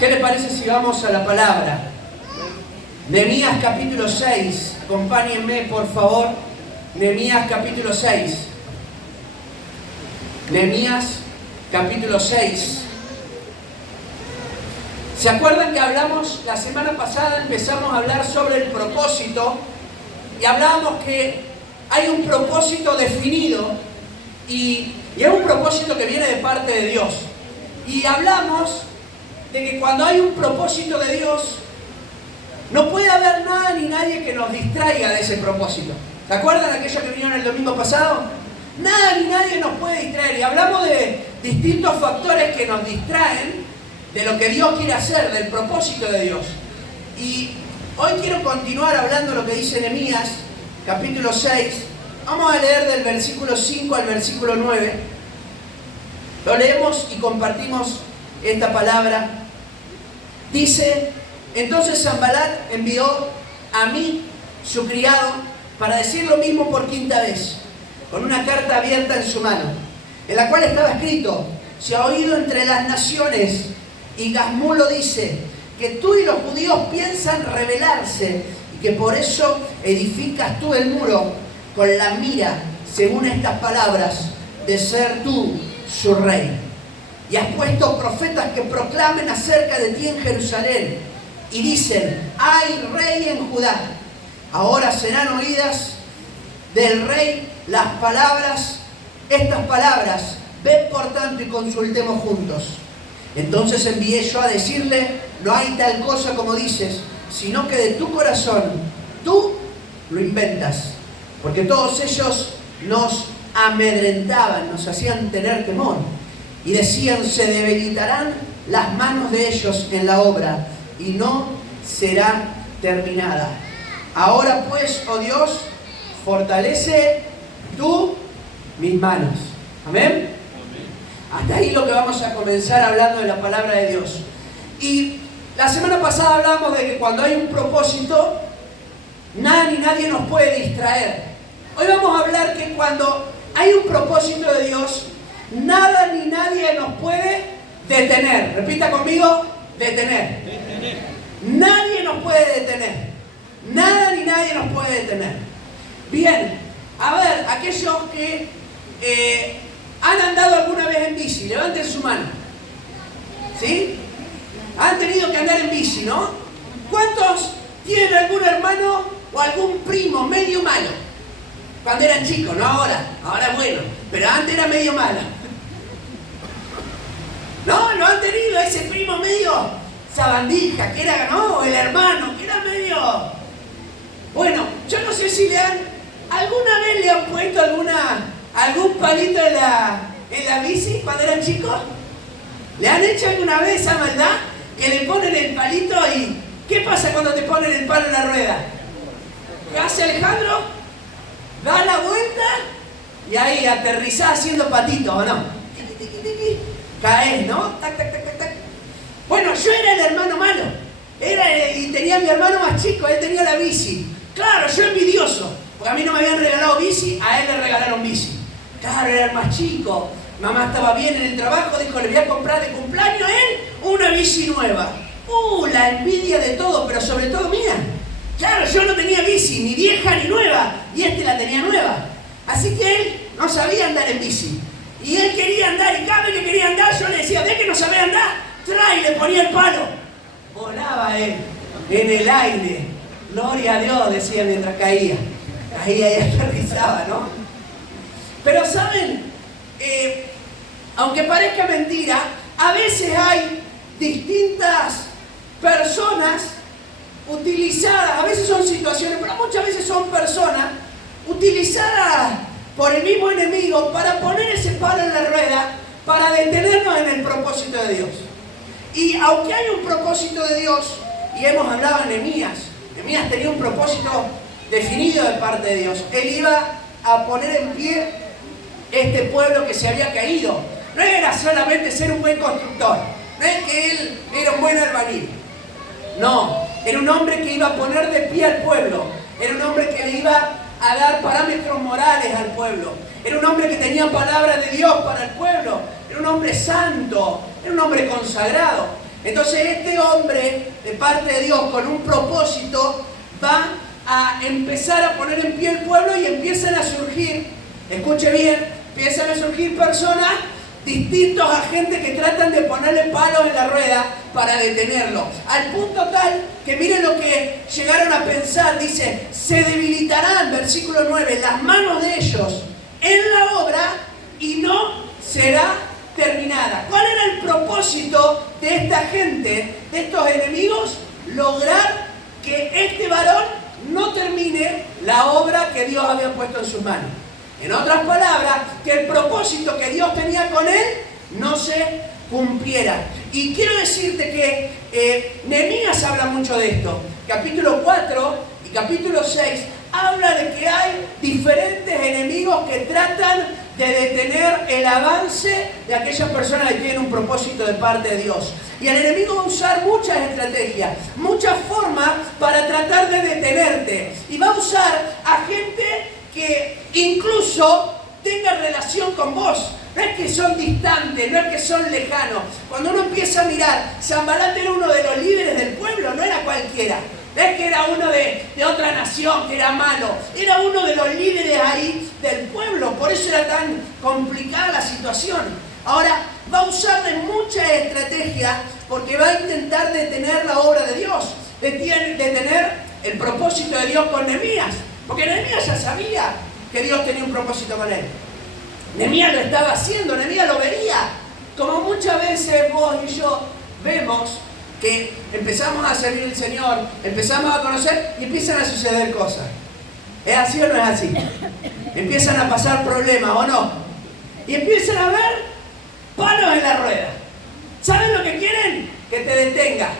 ¿Qué le parece si vamos a la palabra? Nehemías capítulo 6. Acompáñenme, por favor. Nehemías capítulo 6. Nehemías capítulo 6. ¿Se acuerdan que hablamos la semana pasada? Empezamos a hablar sobre el propósito y hablábamos que hay un propósito definido y es un propósito que viene de parte de Dios. Y hablamos de que cuando hay un propósito de Dios, no puede haber nada ni nadie que nos distraiga de ese propósito. ¿Se acuerdan de aquellos que vinieron el domingo pasado? Nada ni nadie nos puede distraer. Y hablamos de distintos factores que nos distraen de lo que Dios quiere hacer, del propósito de Dios. Y hoy quiero continuar hablando de lo que dice Nehemías, capítulo 6. Vamos a leer del versículo 5 al versículo 9. Lo leemos y compartimos esta palabra. Dice: entonces Sanballat envió a mí, su criado, para decir lo mismo por quinta vez, con una carta abierta en su mano, en la cual estaba escrito: se ha oído entre las naciones, y Gazmulo dice, que tú y los judíos piensan rebelarse, y que por eso edificas tú el muro, con la mira, según estas palabras, de ser tú su rey. Y has puesto profetas que proclamen acerca de ti en Jerusalén, y dicen: hay rey en Judá. Ahora serán oídas del rey las palabras, estas palabras. Ven por tanto y consultemos juntos. Entonces envié yo a decirle: no hay tal cosa como dices, sino que de tu corazón tú lo inventas. Porque todos ellos nos amedrentaban, nos hacían tener temor. Y decían: se debilitarán las manos de ellos en la obra, y no será terminada. Ahora pues, oh Dios, fortalece tú mis manos. Amén. Hasta ahí lo que vamos a comenzar hablando de la palabra de Dios. Y la semana pasada hablamos de que cuando hay un propósito, nada ni nadie nos puede distraer. Hoy vamos a hablar que cuando hay un propósito de Dios, nada ni nadie nos puede detener. Repita conmigo: detener. Nadie nos puede detener. Nada ni nadie nos puede detener. Bien, a ver, aquellos que han andado alguna vez en bici, levanten su mano. ¿Sí? Han tenido que andar en bici, ¿no? ¿Cuántos tienen algún hermano o algún primo medio malo? Cuando eran chicos, no ahora. Ahora bueno, pero antes era medio malo. ¿No? ¿Lo han tenido ese primo medio sabandija, que era, no, el hermano, que era medio... Bueno, yo no sé si ¿alguna vez le han puesto algún palito en la bici cuando eran chicos? ¿Le han hecho alguna vez esa maldad? Que le ponen el palito y... ¿qué pasa cuando te ponen el palo en la rueda? ¿Qué hace Alejandro? Da la vuelta y ahí aterrizás haciendo patitos, ¿o no? Tiqui, tiqui, tiqui. Caes, ¿no? Tac, tac, tac, tac, tac. Bueno, yo era el hermano malo. Y tenía a mi hermano más chico, él tenía la bici. Claro, yo envidioso, porque a mí no me habían regalado bici, a él le regalaron bici. Claro, era el más chico. Mamá estaba bien en el trabajo, dijo: le voy a comprar de cumpleaños a él una bici nueva. La envidia de todo, pero sobre todo mía. Claro, yo no tenía bici, ni vieja ni nueva, y este la tenía nueva. Así que él no sabía andar en bici. Y él quería andar, y cada vez que quería andar yo le decía: ¿ves que no sabe andar? Trae, y le ponía el palo. Volaba él en el aire. Gloria a Dios, decía mientras caía. Caía y aterrizaba, ¿no? Pero ¿saben? Aunque parezca mentira, a veces hay distintas personas utilizadas, a veces son situaciones, pero muchas veces son personas utilizadas por el mismo enemigo para poner ese palo en la rueda, para detenernos en el propósito de Dios. Y aunque hay un propósito de Dios, y hemos hablado de Nehemías tenía un propósito definido de parte de Dios. Él iba a poner en pie este pueblo que se había caído. No era solamente ser un buen constructor, no es que él era un buen albañil. No, era un hombre que iba a poner de pie al pueblo. Era un hombre que le iba a dar parámetros morales al pueblo. Era un hombre que tenía palabra de Dios para el pueblo. Era un hombre santo, era un hombre consagrado. Entonces este hombre, de parte de Dios, con un propósito, va a empezar a poner en pie el pueblo y empiezan a surgir, escuche bien, empiezan a surgir personas, distintos agentes que tratan de ponerle palos en la rueda para detenerlo. Al punto tal que miren lo que llegaron a pensar, dice, se debilitarán, versículo 9, las manos de ellos en la obra y no será terminada. ¿Cuál era el propósito de esta gente, de estos enemigos? Lograr que este varón no termine la obra que Dios había puesto en sus manos. En otras palabras, que el propósito que Dios tenía con él no se cumpliera. Y quiero decirte que Nehemías habla mucho de esto. Capítulo 4 y capítulo 6 habla de que hay diferentes enemigos que tratan de detener el avance de aquellas personas que tienen un propósito de parte de Dios. Y el enemigo va a usar muchas estrategias, muchas formas para tratar de detenerte. Y va a usar a gente que incluso tenga relación con vos. No es que son distantes, no es que son lejanos. Cuando uno empieza a mirar, Sanbalat era uno de los líderes del pueblo, no era cualquiera. No es que era uno de otra nación, que era malo. Era uno de los líderes ahí del pueblo. Por eso era tan complicada la situación. Ahora, va a usarle muchas estrategias porque va a intentar detener la obra de Dios. Detener el propósito de Dios con Nehemías. Porque Nehemías ya sabía que Dios tenía un propósito con él. Nehemías lo estaba haciendo, Nehemías lo veía. Como muchas veces vos y yo vemos que empezamos a servir al Señor, empezamos a conocer y empiezan a suceder cosas. ¿Es así o no es así? Empiezan a pasar problemas, ¿o no? Y empiezan a ver palos en la rueda. ¿Saben lo que quieren? Que te detenga.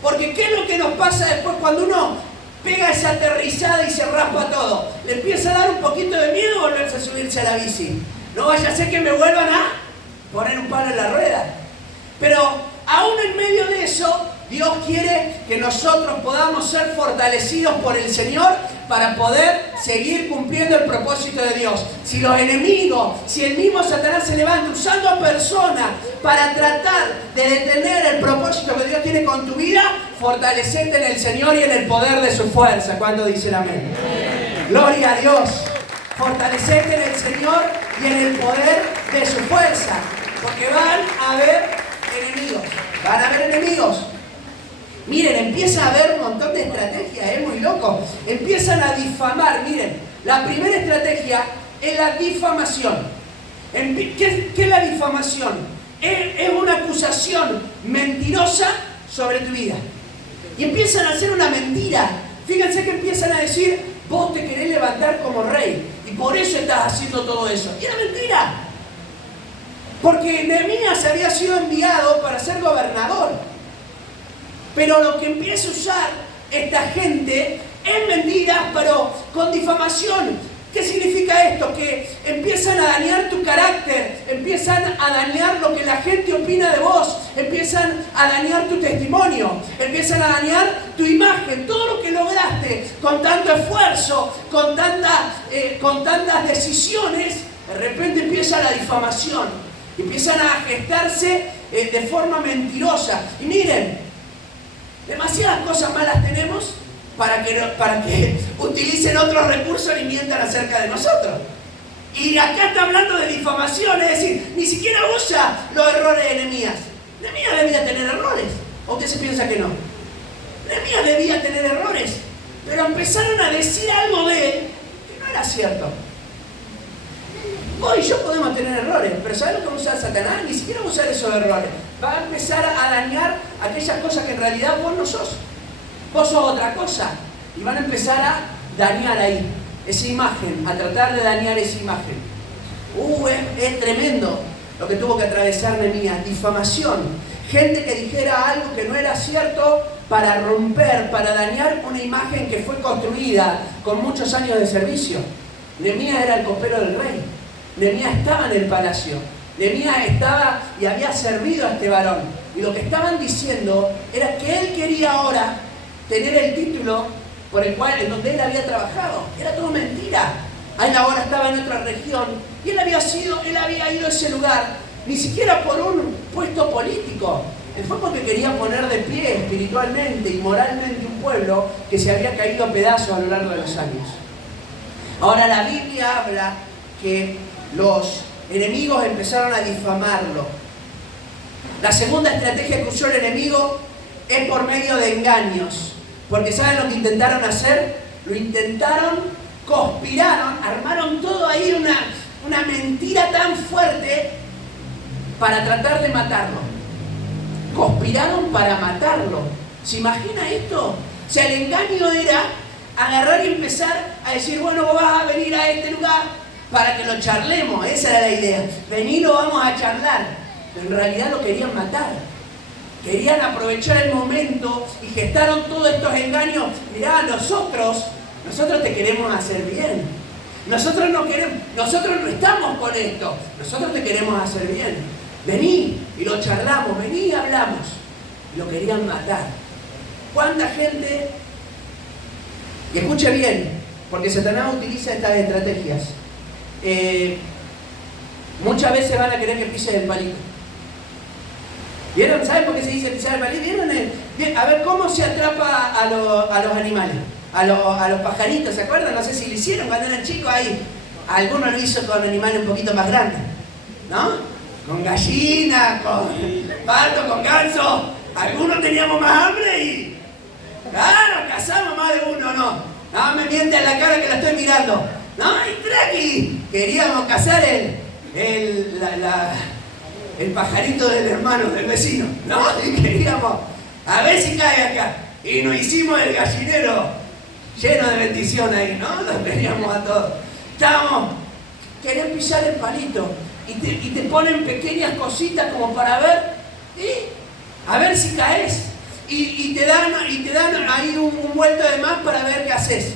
Porque ¿qué es lo que nos pasa después cuando uno pega esa aterrizada y se raspa todo? Le empieza a dar un poquito de miedo volverse a subirse a la bici. No vaya a ser que me vuelvan a poner un palo en la rueda. Pero aún en medio de eso, Dios quiere que nosotros podamos ser fortalecidos por el Señor para poder seguir cumpliendo el propósito de Dios. Si los enemigos, si el mismo Satanás se levanta usando a personas para tratar de detener el propósito que Dios tiene con tu vida, fortalecete en el Señor y en el poder de su fuerza. ¿Cuándo dicen amén? Gloria a Dios. Fortalecete en el Señor y en el poder de su fuerza. Porque van a haber enemigos. Van a haber enemigos. Miren, empieza a haber un montón de estrategias, es muy loco. Empiezan a difamar. Miren, la primera estrategia es la difamación. ¿Qué es la difamación? Es una acusación mentirosa sobre tu vida. Y empiezan a hacer una mentira. Fíjense que empiezan a decir, vos te querés levantar como rey y por eso estás haciendo todo eso. Y era mentira. Porque Nehemías había sido enviado para ser gobernador. Pero lo que empieza a usar esta gente es mentiras, pero con difamación. ¿Qué significa esto? Que empiezan a dañar tu carácter, empiezan a dañar lo que la gente opina de vos, empiezan a dañar tu testimonio, empiezan a dañar tu imagen, todo lo que lograste con tanto esfuerzo, con tantas decisiones, de repente empieza la difamación, empiezan a gestarse de forma mentirosa. Y miren, demasiadas cosas malas tenemos para que utilicen otros recursos y mientan acerca de nosotros. Y acá está hablando de difamación, es decir, ni siquiera usa los errores de Nehemías. Nehemías debía tener errores. ¿O usted se piensa que no? Nehemías debía tener errores, pero empezaron a decir algo de él que no era cierto. Vos y yo podemos tener errores, pero ¿sabes lo que va a usar Satanás? Ni siquiera va a usar esos errores. Va a empezar a dañar aquellas cosas que en realidad vos no sos. Vos sos otra cosa. Y van a empezar a dañar ahí esa imagen, a tratar de dañar esa imagen. Es tremendo lo que tuvo que atravesar Nehemías. Difamación. Gente que dijera algo que no era cierto para romper, para dañar una imagen que fue construida con muchos años de servicio. Nehemías era el copero del rey. Nehemías estaba en el palacio. Nehemías estaba y había servido a este varón. Y lo que estaban diciendo era que él quería ahora tener el título por el cual, en donde él había trabajado. Era todo mentira. Él ahora estaba en otra región y él había ido a ese lugar, ni siquiera por un puesto político. fue porque quería poner de pie espiritualmente y moralmente un pueblo que se había caído a pedazos a lo largo de los años. Ahora la Biblia habla que los enemigos empezaron a difamarlo. La segunda estrategia que usó el enemigo es por medio de engaños. Porque ¿saben lo que intentaron hacer? Lo intentaron, conspiraron, armaron todo ahí una mentira tan fuerte para tratar de matarlo. Conspiraron para matarlo. ¿Se imagina esto? O sea, el engaño era agarrar y empezar a decir, bueno, vos vas a venir a este lugar para que lo charlemos. Esa era la idea. Vení, lo vamos a charlar. Pero en realidad lo querían matar. Querían aprovechar el momento y gestaron todos estos engaños. Mirá, nosotros te queremos hacer bien. Nosotros no estamos con esto. Nosotros te queremos hacer bien. Vení y lo charlamos, vení y hablamos. Y lo querían matar. ¿Cuánta gente? Y escuche bien, porque Satanás utiliza estas estrategias. Muchas veces van a querer que pises el palito. ¿Vieron? ¿Saben por qué se dice pisar el palito? ¿Vieron? A ver, ¿cómo se atrapa a los animales? A los pajaritos, ¿se acuerdan? No sé si lo hicieron cuando eran chicos ahí. Algunos lo hizo con animales un poquito más grandes, ¿no? Con gallina, con pato, con ganso. Algunos teníamos más hambre y... Claro, cazamos más de uno, ¿no? No me miente en la cara que la estoy mirando. No, y tranqui. Queríamos cazar el pajarito del hermano, del vecino, ¿no? Y queríamos, a ver si cae acá. Y nos hicimos el gallinero lleno de bendición ahí, ¿no? Los teníamos a todos. Estábamos, querían pisar el palito. Y te ponen pequeñas cositas como para ver, a ver si caes. Y te dan ahí un vuelto de más para ver qué haces.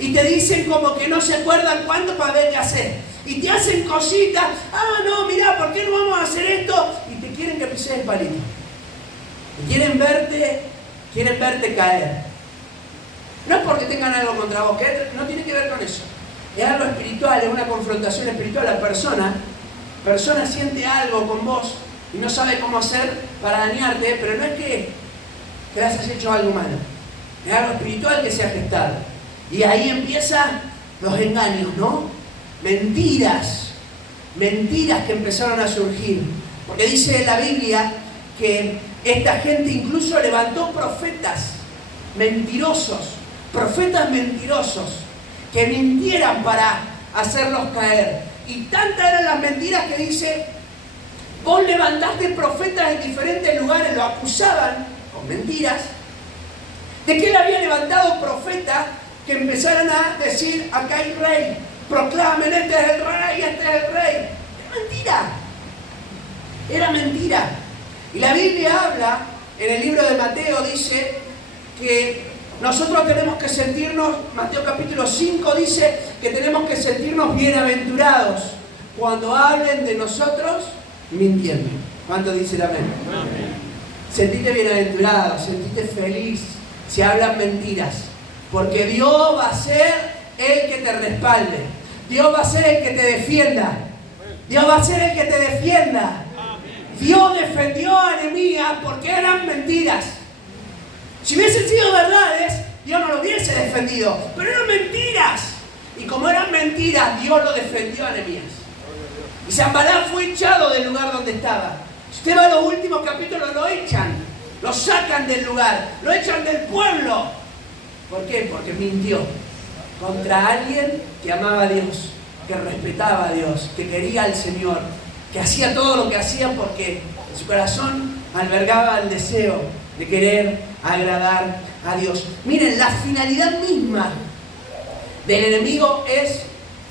Y te dicen como que no se acuerdan cuándo para ver qué haces. Y te hacen cositas. Ah, no, mirá, ¿por qué no vamos a hacer esto? Y te quieren que pises el palito. Y quieren verte caer. No es porque tengan algo contra vos, que no tiene que ver con eso. Es algo espiritual, es una confrontación espiritual. La persona siente algo con vos y no sabe cómo hacer para dañarte, pero no es que te hayas hecho algo malo. Es algo espiritual que se ha gestado. Y ahí empiezan los engaños, ¿no? Mentiras que empezaron a surgir. Porque dice la Biblia que esta gente incluso levantó profetas mentirosos, que mintieran para hacerlos caer. Y tantas eran las mentiras que dice, vos levantaste profetas en diferentes lugares, lo acusaban con mentiras, de que él había levantado profetas que empezaran a decir, acá hay rey, proclamen, este es el rey, este es el rey. Era mentira. Y la Biblia habla, en el libro de Mateo dice que nosotros tenemos que sentirnos, Mateo capítulo 5 dice que tenemos que sentirnos bienaventurados cuando hablen de nosotros mintiendo. ¿Cuánto dice el amén? Amén. Sentite bienaventurado, sentite feliz si hablan mentiras, porque Dios va a ser el que te respalde. Dios va a ser el que te defienda. Dios va a ser el que te defienda. Dios defendió a Nehemías porque eran mentiras. Si hubiesen sido verdades, Dios no lo hubiese defendido. Pero eran mentiras. Y como eran mentiras, Dios lo defendió a Nehemías. Y Sanballat fue echado del lugar donde estaba. Si usted va a los últimos capítulos, lo echan. Lo sacan del lugar. Lo echan del pueblo. ¿Por qué? Porque mintió contra alguien que amaba a Dios, que respetaba a Dios, que quería al Señor, que hacía todo lo que hacía porque en su corazón albergaba el deseo de querer agradar a Dios. Miren, la finalidad misma del enemigo es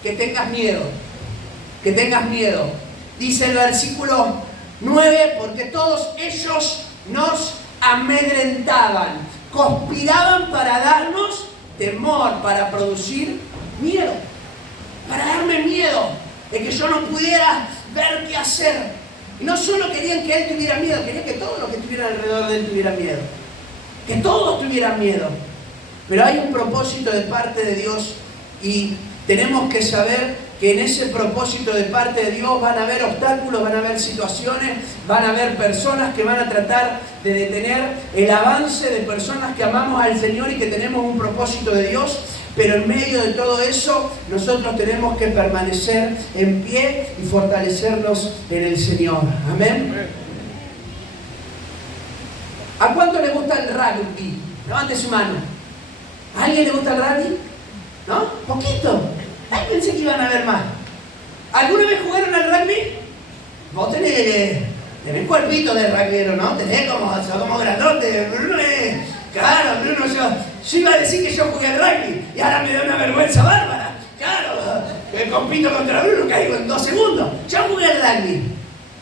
que tengas miedo. Que tengas miedo. Dice el versículo 9, porque todos ellos nos amedrentaban, conspiraban para darnos temor, para producir miedo, para darme miedo de que yo no pudiera ver qué hacer. Y no solo querían que él tuviera miedo, querían que todos los que estuvieran alrededor de él tuvieran miedo. Que todos tuvieran miedo. Pero hay un propósito de parte de Dios y tenemos que saber que en ese propósito de parte de Dios van a haber obstáculos, van a haber situaciones, van a haber personas que van a tratar de detener el avance de personas que amamos al Señor y que tenemos un propósito de Dios. Pero en medio de todo eso, nosotros tenemos que permanecer en pie y fortalecernos en el Señor. Amén. ¿A cuánto le gusta el rugby? Levante su mano. ¿A alguien le gusta el rugby? ¿No? ¿Poquito? Ay, pensé que iban a haber más. ¿Alguna vez jugaron al rugby? Vos tenés cuerpito de rugbyero, ¿no? Tenés como grandote. Bruno claro, Bruno, yo iba a decir que yo jugué al rugby y ahora me da una vergüenza bárbara. Claro, que compito contra Bruno, caigo en 2 segundos. Yo jugué al rugby.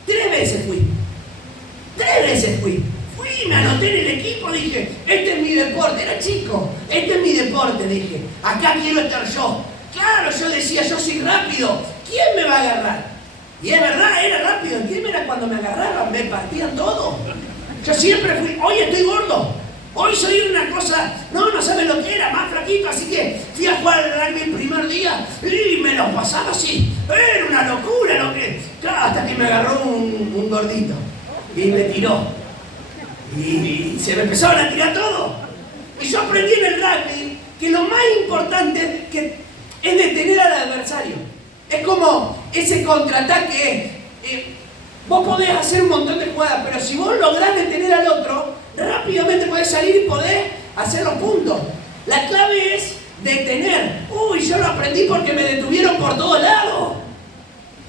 3 veces fui. 3 veces fui. Me anoté en el equipo, dije, este es mi deporte. Era chico, este es mi deporte, dije. Acá quiero estar yo. Claro, yo decía, yo soy rápido. ¿Quién me va a agarrar? Y es verdad, era rápido. ¿Quién era cuando me agarraban? Me partían todo. Yo siempre fui, hoy estoy gordo. Hoy soy una cosa, no saben lo que era, más flaquito, así que fui a jugar al rugby el primer día y me lo pasaba así. Era una locura lo que... Claro, hasta que me agarró un gordito y me tiró. Y se me empezaron a tirar todo. Y yo aprendí en el rugby que lo más importante es detener al adversario. Es como ese contraataque. Vos podés hacer un montón de jugadas, pero si vos lográs detener al otro, rápidamente podés salir y podés hacer los puntos. La clave es detener. Uy, yo lo aprendí porque me detuvieron por todos lados.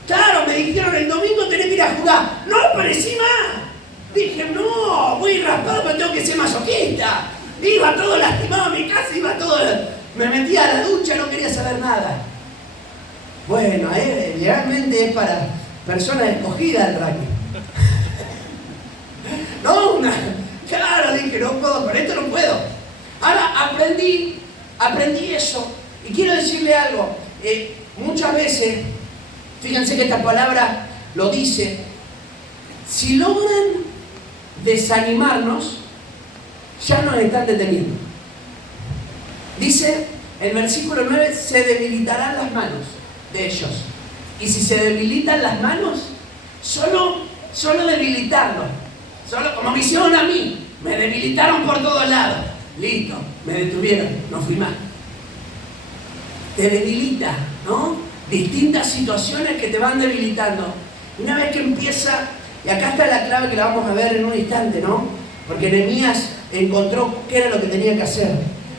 Claro, me dijeron el domingo tenés que ir a jugar. No aparecí más. Dije, no, voy raspado, pero tengo que ser masoquista. Iba todo lastimado a mi casa, iba todo... Me metía a la ducha, no quería saber nada. Bueno, realmente es para personas escogidas el rugby. No, claro, dije, no puedo, con esto no puedo. Ahora aprendí eso. Y quiero decirle algo. Muchas veces, fíjense que esta palabra lo dice, si logran desanimarnos, ya nos están deteniendo. Dice el versículo 9, se debilitarán las manos de ellos. Y si se debilitan las manos, solo debilitarlo. Solo como me hicieron a mí, me debilitaron por todos lados. Listo, me detuvieron, no fui más. Te debilita, ¿no? Distintas situaciones que te van debilitando. Una vez que empieza, y acá está la clave que la vamos a ver en un instante, ¿no? Porque Nehemías encontró qué era lo que tenía que hacer.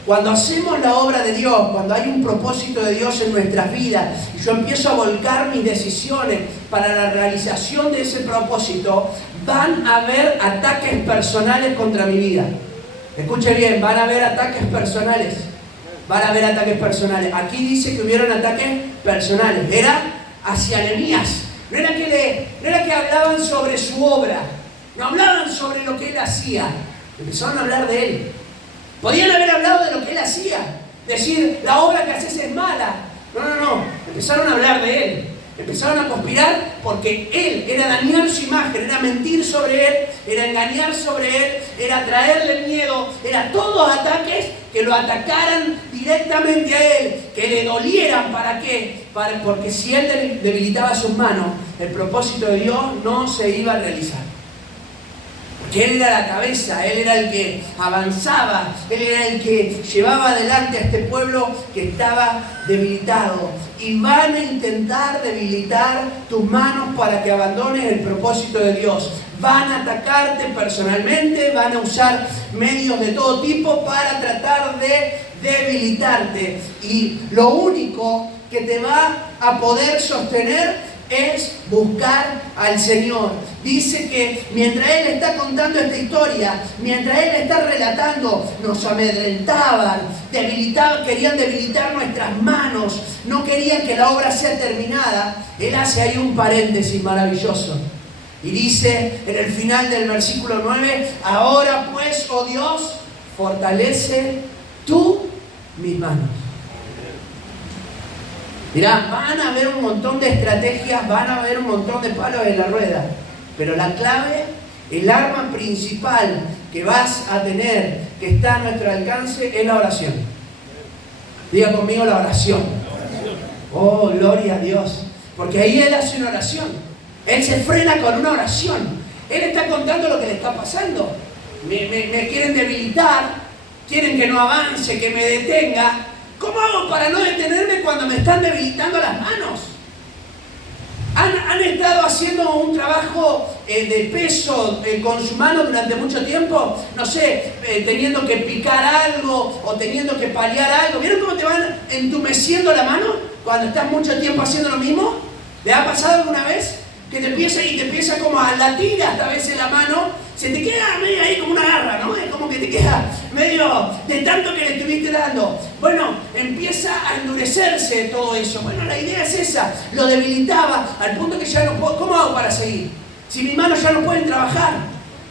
Cuando hacemos la obra de Dios, cuando hay un propósito de Dios en nuestras vidas, y yo empiezo a volcar mis decisiones para la realización de ese propósito, van a haber ataques personales contra mi vida. Escuche bien, van a haber ataques personales. Van a haber ataques personales. Aquí dice que hubieron ataques personales. Era hacia Nehemías. No era que hablaban sobre su obra, no hablaban sobre lo que él hacía, empezaron a hablar de él. Podían haber hablado de lo que él hacía, decir, la obra que haces es mala. No, empezaron a hablar de él, empezaron a conspirar porque él era dañar su imagen, era mentir sobre él, era engañar sobre él, era traerle miedo, era todos ataques que lo atacaran directamente a él, que le dolieran. ¿Para qué? Porque si él debilitaba sus manos, el propósito de Dios no se iba a realizar. Porque él era la cabeza, él era el que avanzaba, él era el que llevaba adelante a este pueblo que estaba debilitado. Y van a intentar debilitar tus manos para que abandones el propósito de Dios. Van a atacarte personalmente, van a usar medios de todo tipo para tratar de debilitarte. Y lo único que te va a poder sostener es buscar al Señor. Dice que mientras Él está contando esta historia, mientras Él está relatando, nos amedrentaban, querían debilitar nuestras manos, no querían que la obra sea terminada. Él hace ahí un paréntesis maravilloso. Y dice en el final del versículo 9, ahora pues, oh Dios, fortalece tú mis manos. Mirá, van a haber un montón de estrategias, van a haber un montón de palos en la rueda, pero la clave, el arma principal que vas a tener, que está a nuestro alcance, es la oración. Diga conmigo la oración. Oh, gloria a Dios. Porque ahí Él hace una oración. Él se frena con una oración. Él está contando lo que le está pasando. Me quieren debilitar, quieren que no avance, que me detenga. ¿Cómo hago para no detenerme cuando me están debilitando las manos? ¿Han estado haciendo un trabajo de peso con su mano durante mucho tiempo? No sé, teniendo que picar algo o teniendo que paliar algo. ¿Vieron cómo te van entumeciendo la mano cuando estás mucho tiempo haciendo lo mismo? ¿Le ha pasado alguna vez? Que te empieza como a latir hasta a veces la mano, se te queda medio ahí como una garra, ¿no? Es como que te queda medio de tanto que le estuviste dando. Bueno, empieza a endurecerse todo eso. Bueno, la idea es esa, lo debilitaba al punto que ya no puedo. ¿Cómo hago para seguir? Si mis manos ya no pueden trabajar.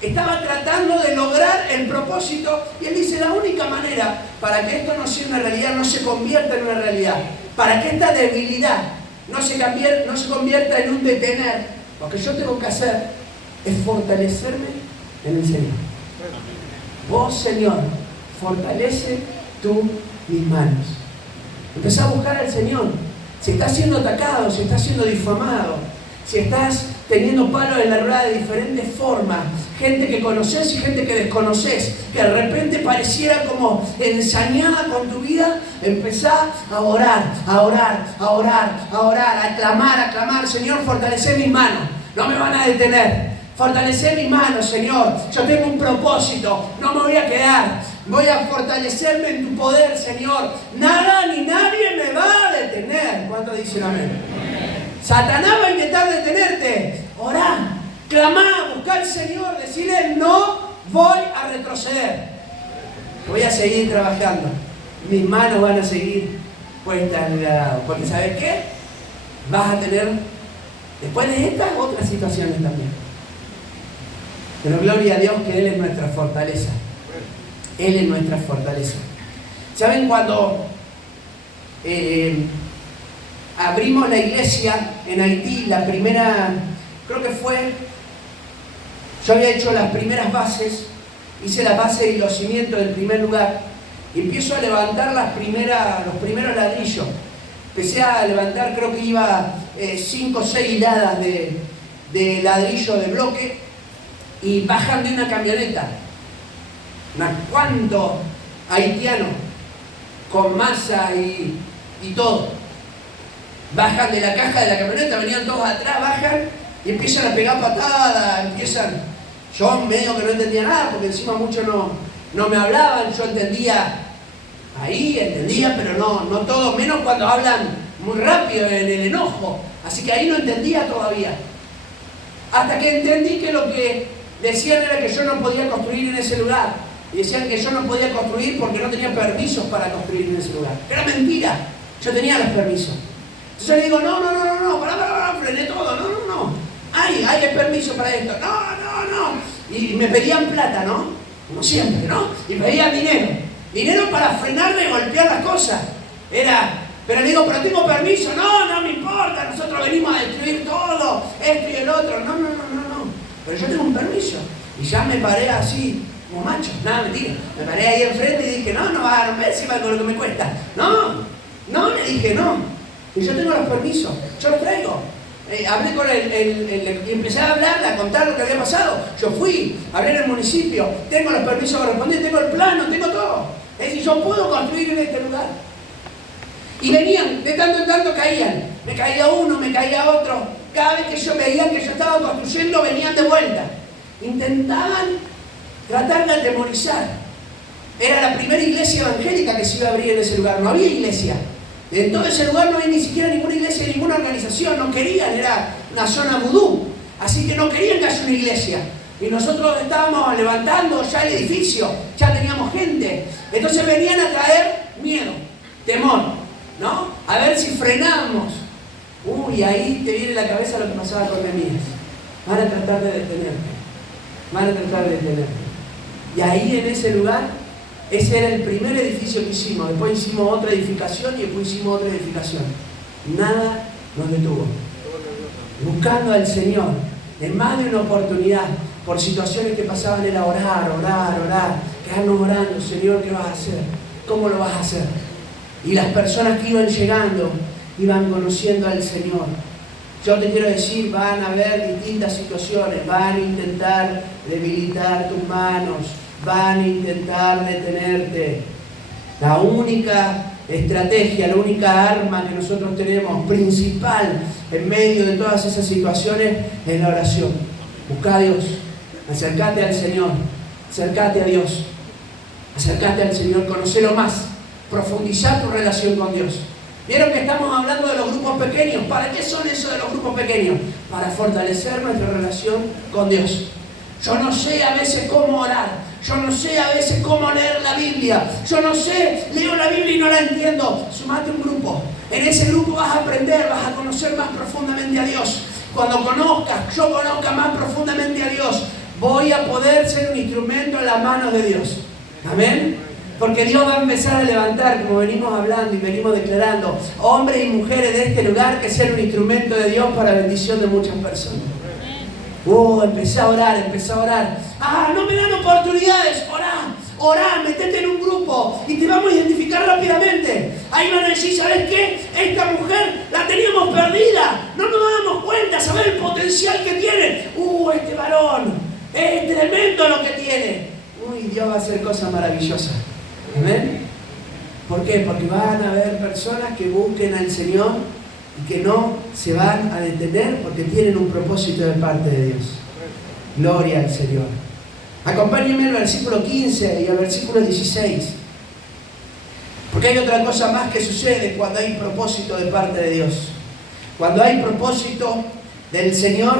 Estaba tratando de lograr el propósito y él dice, la única manera para que esto no sea una realidad, no se convierta en una realidad, para que esta debilidad no se convierta en un detener, lo que yo tengo que hacer es fortalecerme en el Señor. Vos, Señor, fortalece tú mis manos. Empezá a buscar al Señor. Si estás siendo atacado, si estás siendo difamado, si estás teniendo palos en la rueda de diferentes formas, gente que conoces y gente que desconoces, que de repente pareciera como ensañada con tu vida, empezá a orar, a clamar, Señor, fortalece mis manos, no me van a detener, fortalece mis manos, Señor, yo tengo un propósito, no me voy a quedar, voy a fortalecerme en tu poder, Señor, nada ni nadie me va a detener. ¿Cuántos dicen amén? Satanás va a intentar detenerte. Orá, clamá, buscá al Señor, decirle, no voy a retroceder. Voy a seguir trabajando. Mis manos van a seguir puestas en el arado. Porque ¿sabes qué? Vas a tener, después de estas, otras situaciones también. Pero gloria a Dios que Él es nuestra fortaleza. Él es nuestra fortaleza. ¿Saben cuando abrimos la iglesia en Haití, la primera, creo que fue, yo había hecho las primeras bases, hice las bases y los cimientos del primer lugar, y empiezo a levantar los primeros ladrillos. Empecé a levantar, creo que iba 5 o 6 hiladas de ladrillo de bloque, y bajan de una camioneta, cuantos haitianos, con masa y todo. Bajan de la caja de la camioneta, venían todos atrás, bajan y empiezan a pegar patadas, yo medio que no entendía nada, porque encima muchos no me hablaban, yo entendía, pero no todo, menos cuando hablan muy rápido en el enojo, así que ahí no entendía todavía. Hasta que entendí que lo que decían era que yo no podía construir en ese lugar, y decían que yo no podía construir porque no tenía permisos para construir en ese lugar. Era mentira, yo tenía los permisos. Entonces le digo, no, pará, frené todo, no. Hay permiso para esto, no. Y me pedían plata, ¿no? Como siempre, ¿no? Y pedían dinero para frenarme y golpear las cosas. Pero le digo, pero tengo permiso, no me importa, nosotros venimos a destruir todo, esto y el otro, no. Pero yo tengo un permiso. Y ya me paré así, como macho, nada, mentira. Me paré ahí enfrente y dije, no vas a romper encima con lo que me cuesta. No, le dije, no. Y yo tengo los permisos, yo los traigo. Hablé con y empecé a hablar, a contar lo que había pasado. Yo fui, hablé en el municipio, tengo los permisos correspondientes, tengo el plano, tengo todo. Es decir, yo puedo construir en este lugar. Y venían, de tanto en tanto caían. Me caía uno, me caía otro. Cada vez que yo veía que yo estaba construyendo, venían de vuelta. Intentaban tratar de atemorizar. Era la primera iglesia evangélica que se iba a abrir en ese lugar. No había iglesia. En todo ese lugar no había ni siquiera ninguna iglesia, ninguna organización. No querían, era una zona vudú. Así que no querían que haya una iglesia. Y nosotros estábamos levantando ya el edificio, ya teníamos gente. Entonces venían a traer miedo, temor, ¿no? A ver si frenamos. Uy, ahí te viene a la cabeza lo que pasaba con Nehemías. Van a tratar de detenerte. Y ahí en ese lugar, ese era el primer edificio que hicimos. Después hicimos otra edificación y después hicimos otra edificación. Nada nos detuvo. Buscando al Señor, en más de una oportunidad, por situaciones que pasaban, era orar, quedarnos orando. Señor, ¿qué vas a hacer? ¿Cómo lo vas a hacer? Y las personas que iban llegando y van conociendo al Señor. Yo te quiero decir, van a haber distintas situaciones, van a intentar debilitar tus manos, van a intentar detenerte. La única estrategia, la única arma que nosotros tenemos, principal en medio de todas esas situaciones, es la oración. Busca a Dios, acércate al Señor, acércate a Dios, acércate al Señor, conocelo más, profundizar tu relación con Dios. ¿Vieron que estamos hablando de los grupos pequeños? ¿Para qué son esos de los grupos pequeños? Para fortalecer nuestra relación con Dios. Yo no sé a veces cómo orar. Yo no sé a veces cómo leer la Biblia. Yo no sé, leo la Biblia y no la entiendo. Sumate a un grupo. En ese grupo vas a aprender, vas a conocer más profundamente a Dios. Cuando yo conozca más profundamente a Dios, voy a poder ser un instrumento en las manos de Dios. Amén. Porque Dios va a empezar a levantar, como venimos hablando y venimos declarando, hombres y mujeres de este lugar que sean un instrumento de Dios para la bendición de muchas personas. Empecé a orar. No me dan oportunidades, orá, metete en un grupo y te vamos a identificar rápidamente. Ahí van a decir, ¿sabes qué? Esta mujer la teníamos perdida, no nos damos cuenta, ¿sabes el potencial que tiene? Este varón, es tremendo lo que tiene. Dios va a hacer cosas maravillosas. ¿Amén? ¿Por qué? Porque van a haber personas que busquen al Señor y que no se van a detener porque tienen un propósito de parte de Dios. Gloria al Señor. Acompáñenme al versículo 15 y al versículo 16. Porque hay otra cosa más que sucede cuando hay propósito de parte de Dios. Cuando hay propósito del Señor,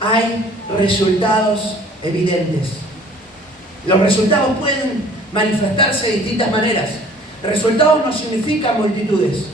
hay resultados evidentes. Los resultados pueden manifestarse de distintas maneras. Resultados no significa multitudes,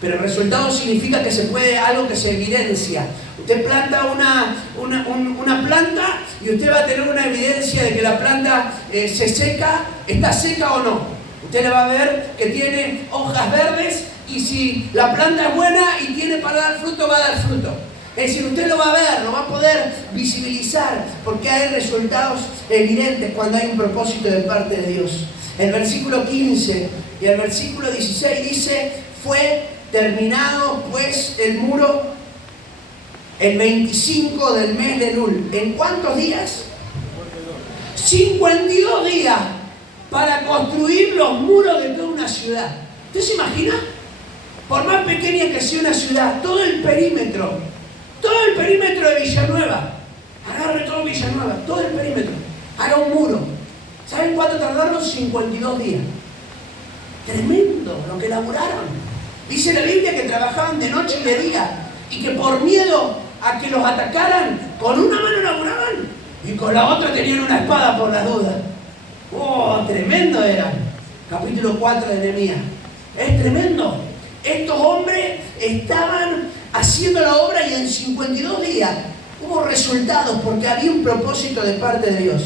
pero resultado significa que se puede, algo que se evidencia. Usted planta una planta y usted va a tener una evidencia de que la planta se seca, está seca o no. Usted le va a ver que tiene hojas verdes y si la planta es buena y tiene para dar fruto, va a dar fruto. Es decir, usted lo va a ver, lo va a poder visibilizar, porque hay resultados evidentes cuando hay un propósito de parte de Dios. El versículo 15 y el versículo 16 dice, fue terminado pues el muro el 25 del mes de Elul. ¿En cuántos días? 52 días para construir los muros de toda una ciudad. ¿Usted se imagina? Por más pequeña que sea una ciudad, todo el perímetro de Villanueva, agarre todo Villanueva, todo el perímetro, haga un muro. ¿Saben cuánto tardaron? 52 días. Tremendo lo que laburaron. Dice la Biblia que trabajaban de noche y de día y que por miedo a que los atacaran, con una mano laburaban y con la otra tenían una espada por las dudas. Tremendo eran. Capítulo 4 de Nehemías. Es tremendo. Estos hombres estaban haciendo la obra y en 52 días hubo resultados porque había un propósito de parte de Dios.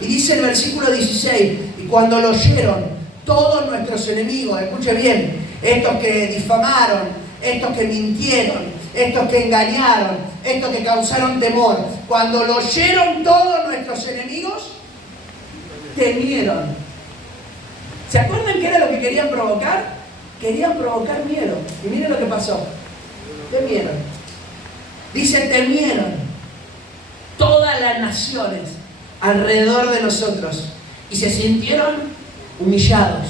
Y dice el versículo 16, y cuando lo oyeron todos nuestros enemigos, escuche bien, estos que difamaron, estos que mintieron, estos que engañaron, estos que causaron temor, cuando lo oyeron todos nuestros enemigos, temieron. ¿Se acuerdan qué era lo que querían provocar? Querían provocar miedo. Y miren lo que pasó. Temieron. Dice, temieron todas las naciones alrededor de nosotros y se sintieron humillados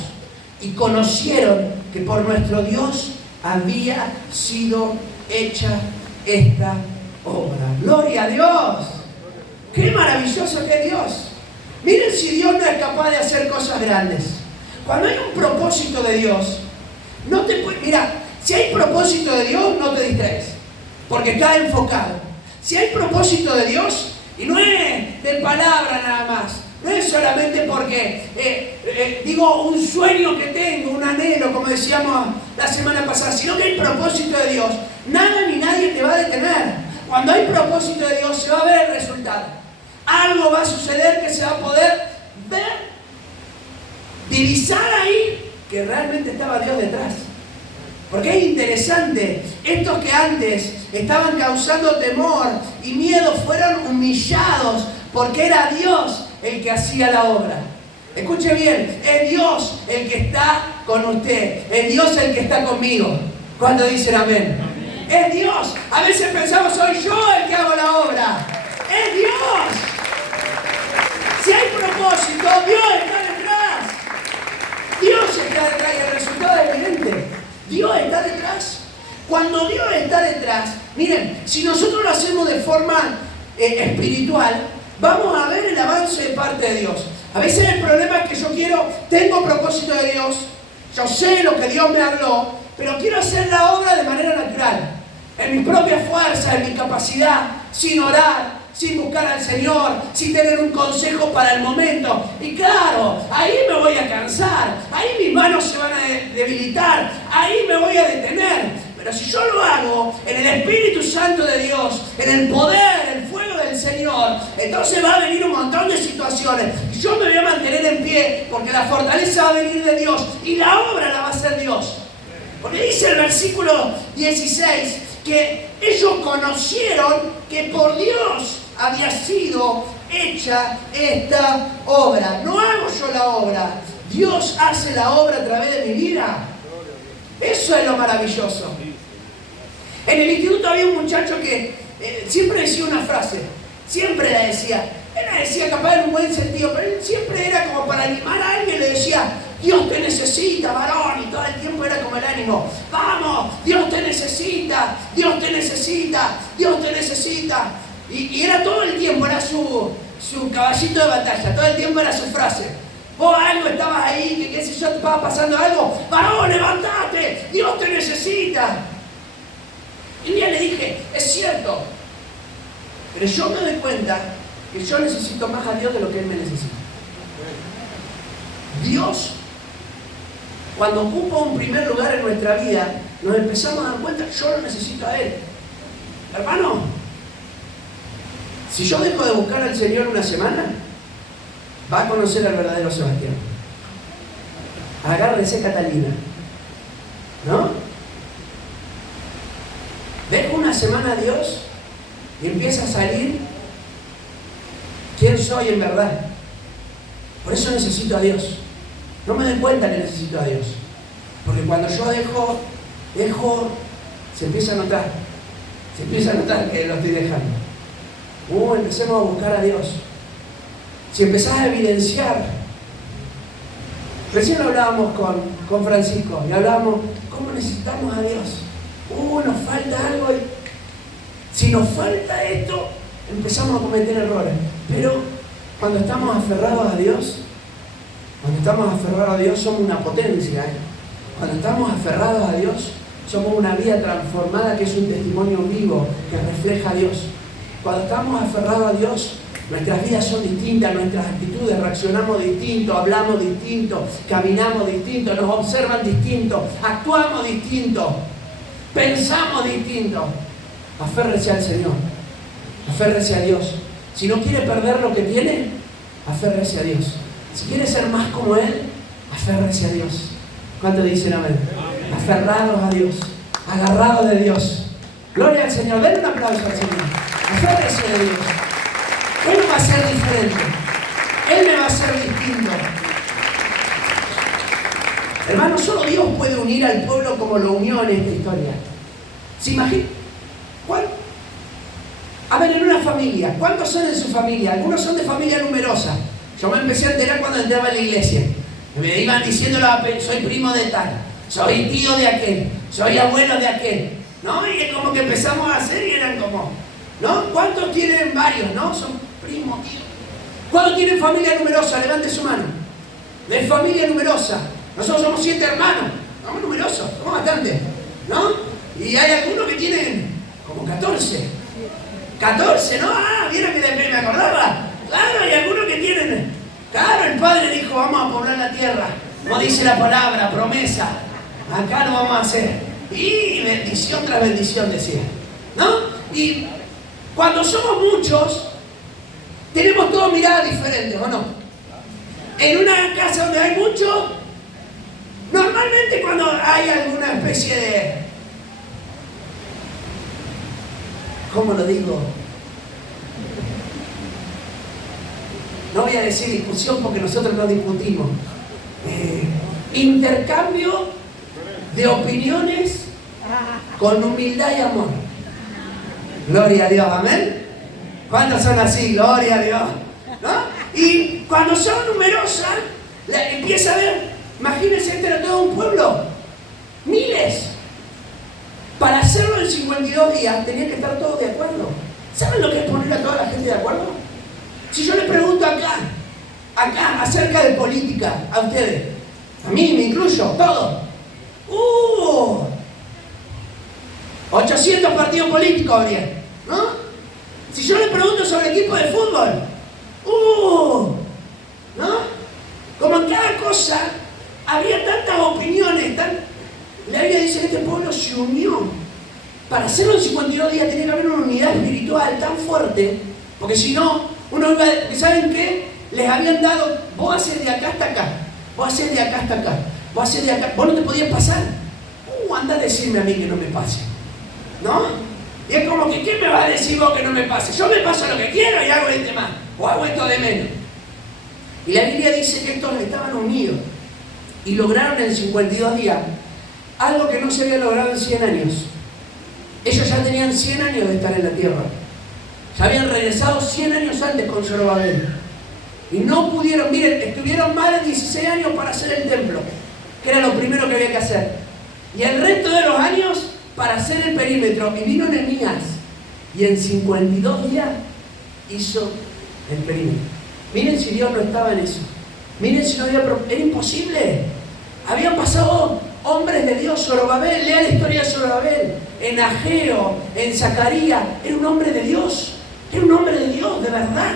y conocieron que por nuestro Dios había sido hecha esta obra. ¡Gloria a Dios! ¡Qué maravilloso que es Dios! Miren si Dios no es capaz de hacer cosas grandes. Cuando hay un propósito de Dios, mira, si hay propósito de Dios, no te distraes, porque está enfocado. Si hay propósito de Dios, y no es de palabra nada más, no es solamente porque digo un sueño que tengo, un anhelo, como decíamos la semana pasada, sino que hay propósito de Dios, nada ni nadie te va a detener. Cuando hay propósito de Dios, se va a ver el resultado. Algo va a suceder que se va a poder ver, divisar ahí que realmente estaba Dios detrás. Porque es interesante, estos que antes estaban causando temor y miedo fueron humillados porque era Dios el que hacía la obra. Escuche bien, es Dios el que está con usted, es Dios el que está conmigo. ¿Cuántos dicen amén? Es Dios. A veces pensamos, soy yo el que hago la obra. Es Dios. Si hay propósito, Dios está detrás. Dios está detrás y el resultado es evidente. Dios está detrás. Cuando Dios está detrás, miren, si nosotros lo hacemos de forma espiritual, vamos a ver el avance de parte de Dios. A veces el problema es que yo tengo propósito de Dios, yo sé lo que Dios me habló, pero quiero hacer la obra de manera natural, en mi propia fuerza, en mi capacidad, sin orar, sin buscar al Señor, sin tener un consejo para el momento. Y claro, ahí me voy a cansar, ahí mis manos se van a debilitar, ahí me voy a detener. Pero si yo lo hago en el Espíritu Santo de Dios, en el poder, el fuego del Señor, entonces va a venir un montón de situaciones. Y yo me voy a mantener en pie, porque la fortaleza va a venir de Dios y la obra la va a hacer Dios. Porque dice el versículo 16 que ellos conocieron que por Dios había sido hecha esta obra. No hago yo la obra, Dios hace la obra a través de mi vida. Eso es lo maravilloso. En el instituto había un muchacho que siempre decía una frase, siempre la decía. Él la decía capaz en un buen sentido, pero él siempre era como para animar a alguien, le decía, Dios te necesita, varón, y todo el tiempo era como el ánimo. Vamos, Dios te necesita, Dios te necesita, Dios te necesita. Y era todo el tiempo, era su caballito de batalla, todo el tiempo era su frase. Vos algo estabas ahí, que qué sé yo, te estaba pasando algo, varón, levantate, Dios te necesita. Y un día le dije, es cierto, pero yo me doy cuenta que yo necesito más a Dios de lo que Él me necesita. Dios, cuando ocupa un primer lugar en nuestra vida, nos empezamos a dar cuenta que yo lo necesito a Él. Hermano, si yo dejo de buscar al Señor una semana, va a conocer al verdadero Sebastián. Agárrese, Catalina. ¿No? Dejo una semana a Dios y empieza a salir quién soy en verdad. Por eso necesito a Dios. No me doy cuenta que necesito a Dios. Porque cuando yo dejo, se empieza a notar. Se empieza a notar que lo estoy dejando. Empecemos a buscar a Dios. Si empezás a evidenciar, recién hablábamos con Francisco y hablábamos cómo necesitamos a Dios. Nos falta algo. Si nos falta esto, empezamos a cometer errores. Pero cuando estamos aferrados a Dios, somos una potencia. Cuando estamos aferrados a Dios, somos una vida transformada que es un testimonio vivo que refleja a Dios. Cuando estamos aferrados a Dios, nuestras vidas son distintas, nuestras actitudes, reaccionamos distinto, hablamos distinto, caminamos distinto, nos observan distinto, actuamos distinto, pensamos distinto. Aférrese al Señor, aférrese a Dios. Si no quiere perder lo que tiene, aférrese a Dios. Si quiere ser más como Él, aférrese a Dios. ¿Cuántos dicen amén? Aferrados a Dios, agarrados de Dios. Gloria al Señor, denle un aplauso al Señor. Aférrese a Dios. Él va a ser diferente. Él me va a ser distinto. Hermano, solo Dios puede unir al pueblo como lo unió en esta historia. ¿Se imagina? A ver, en una familia, ¿cuántos son en su familia? Algunos son de familia numerosa. Yo me empecé a enterar cuando entraba en la iglesia. Me iban diciendo, soy primo de tal, soy tío de aquel, soy abuelo de aquel. ¿No? Y es como que empezamos a hacer y eran como, ¿no? ¿Cuántos tienen varios, no? Son primos, tíos. ¿Cuántos tienen familia numerosa? Levante su mano. De familia numerosa. Nosotros somos 7 hermanos. Somos numerosos, somos bastantes. ¿No? Y hay algunos que tienen como 14. 14, ¿no? ¿Vieron que me acordaba? Claro, hay algunos que tienen. Claro, el Padre dijo, vamos a poblar la tierra. No dice la palabra, promesa. Acá lo vamos a hacer. Y bendición tras bendición, decía. ¿No? Y cuando somos muchos, tenemos todos miradas diferentes, ¿o no? En una casa donde hay muchos, normalmente cuando hay alguna especie de... ¿Cómo lo digo? No voy a decir discusión porque nosotros no discutimos. Intercambio de opiniones con humildad y amor. Gloria a Dios, amén. ¿Cuántos son así? Gloria a Dios, ¿no? Y cuando son numerosas, empieza a ver, imagínense, este era todo un pueblo, miles. Para hacerlo en 52 días tenían que estar todos de acuerdo. ¿Saben lo que es poner a toda la gente de acuerdo? Si yo les pregunto acá, acerca de política, a ustedes, a mí me incluyo, todos. 800 partidos políticos habría, ¿no? Si yo les pregunto sobre equipos de fútbol, ¿no? Como en cada cosa había tantas opiniones, la Biblia dice que este pueblo se unió. Para hacerlo en 52 días tenía que haber una unidad espiritual tan fuerte, porque si no, uno iba, ¿saben qué? Les habían dado, vos haces de acá hasta acá, vos haces de acá hasta acá, vos haces de acá, vos no te podías pasar. Anda a decirme a mí que no me pase, ¿no? Y es como que, ¿qué me va a decir vos que no me pase? Yo me paso lo que quiero y hago este más, o hago esto de menos. Y la Biblia dice que estos estaban unidos y lograron en 52 días algo que no se había logrado en 100 años. Ellos ya tenían 100 años de estar en la tierra. Ya habían regresado 100 años antes con Zorobabel. Y no pudieron, miren, estuvieron más de 16 años para hacer el templo, que era lo primero que había que hacer. Y el resto de los años para hacer el perímetro. Y vino Nehemías y en 52 días hizo el perímetro. Miren si Dios no estaba en eso. Miren si no había... Era imposible. Habían pasado hombres de Dios. Zorobabel, lea la historia de Zorobabel. En Ageo, en Zacarías. Era un hombre de Dios. Era un hombre de Dios, de verdad.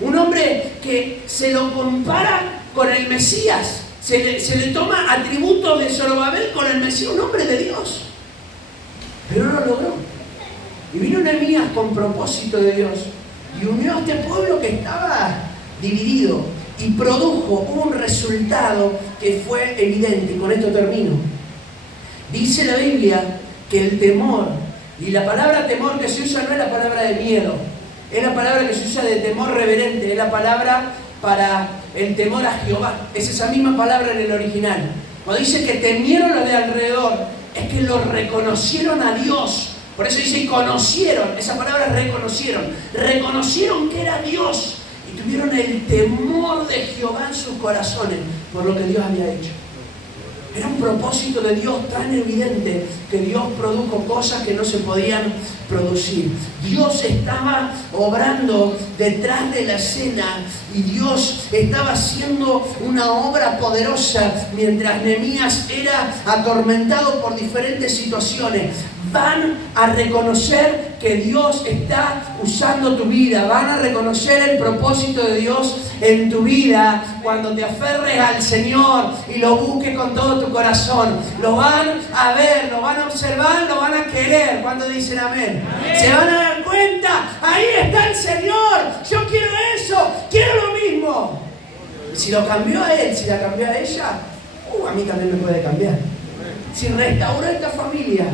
Un hombre que se lo compara con el Mesías. Se le toma atributos de Zorobabel con el Mesías, un hombre de Dios. Pero no lo logró. Y vino Nehemías con propósito de Dios y unió a este pueblo que estaba dividido y produjo un resultado que fue evidente. Y con esto termino. Dice la Biblia que el temor, y la palabra temor que se usa no es la palabra de miedo, es la palabra que se usa de temor reverente, es la palabra para el temor a Jehová. Es esa misma palabra en el original. Cuando dice que temieron los de alrededor, es que lo reconocieron a Dios. Por eso dice conocieron, esa palabra reconocieron. Reconocieron que era Dios y tuvieron el temor de Jehová en sus corazones por lo que Dios había hecho. Era un propósito de Dios tan evidente que Dios produjo cosas que no se podían producir. Dios estaba obrando detrás de la escena y Dios estaba haciendo una obra poderosa mientras Nehemías era atormentado por diferentes situaciones. Van a reconocer que Dios está usando tu vida. Van a reconocer el propósito de Dios en tu vida cuando te aferres al Señor y lo busques con todo tu corazón. Lo van a ver, lo van a observar, lo van a querer. Cuando dicen amén, amén. Se van a dar cuenta, ahí está el Señor. Yo quiero eso, quiero lo mismo. Si lo cambió a él, si la cambió a ella, a mí también me puede cambiar. Si restauró esta familia,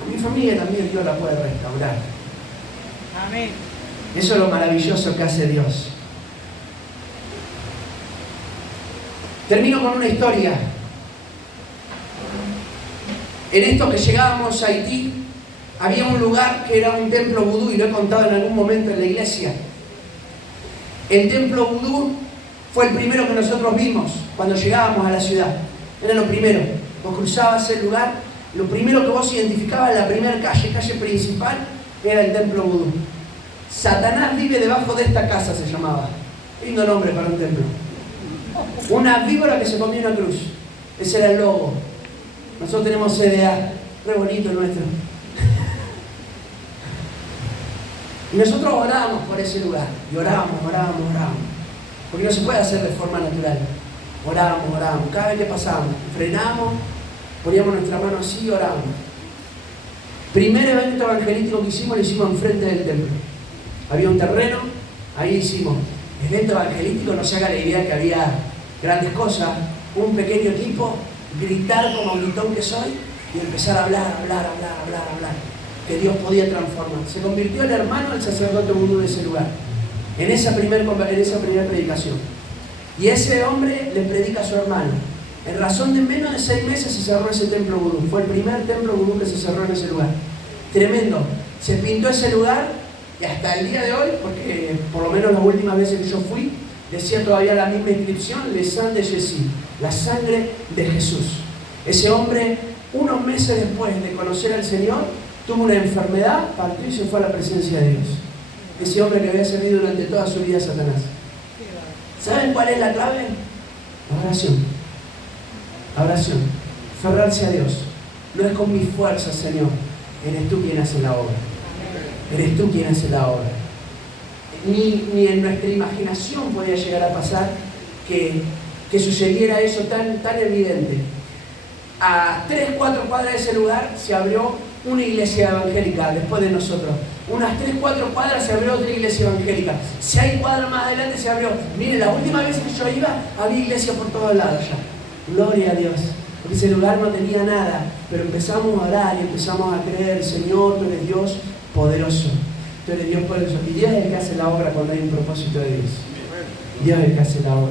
a mi familia también Dios la puede restaurar. Amén. Eso es lo maravilloso que hace Dios. Termino con una historia. En esto que llegábamos a Haití, había un lugar que era un templo vudú, y lo he contado en algún momento en la iglesia. El templo vudú fue el primero que nosotros vimos cuando llegábamos a la ciudad. Era lo primero. Vos cruzabas el lugar. Lo primero que vos identificabas en la primera calle principal, era el templo vudú. Satanás vive debajo de esta casa, se llamaba. Lindo nombre para un templo. Una víbora que se comió una cruz. Ese era el logo. Nosotros tenemos CDA. Re bonito el nuestro. Y nosotros orábamos por ese lugar. Y orábamos. Porque no se puede hacer de forma natural. Orábamos. Cada vez que pasábamos, frenábamos, poníamos nuestra mano así y orábamos. Primer evento evangelístico que hicimos, lo hicimos enfrente del templo. Había un terreno, ahí hicimos. Evento evangelístico, no se haga la idea que había grandes cosas. Un pequeño equipo, gritar como gritón que soy y empezar a hablar. Que Dios podía transformar. Se convirtió en hermano del sacerdote vudú de ese lugar. En esa primera predicación. Y ese hombre le predica a su hermano. En razón de menos de 6 meses se cerró ese templo vudú. Fue el primer templo vudú que se cerró en ese lugar. Tremendo. Se pintó ese lugar y hasta el día de hoy, porque por lo menos las últimas veces que yo fui, decía todavía la misma inscripción, Le sang de Jésus, la sangre de Jesús. Ese hombre, unos meses después de conocer al Señor, tuvo una enfermedad, partió y se fue a la presencia de Dios. Ese hombre que había servido durante toda su vida a Satanás. ¿Saben cuál es la clave? La oración. La oración. Aferrarse a Dios. No es con mis fuerzas, Señor. Eres tú quien hace la obra. Eres tú quien hace la obra. Ni en nuestra imaginación podía llegar a pasar que sucediera eso tan evidente. A 3-4 cuadras de ese lugar se abrió una iglesia evangélica después de nosotros. Unas 3-4 cuadras se abrió otra iglesia evangélica. 6 cuadras más adelante se abrió. Mire, la última vez que yo iba, había iglesia por todos lados ya. Gloria a Dios. Porque ese lugar no tenía nada. Pero empezamos a orar y empezamos a creer, Señor, tú eres Dios poderoso. Tú eres Dios poderoso. Y Dios es el que hace la obra cuando hay un propósito de Dios. Dios es el que hace la obra.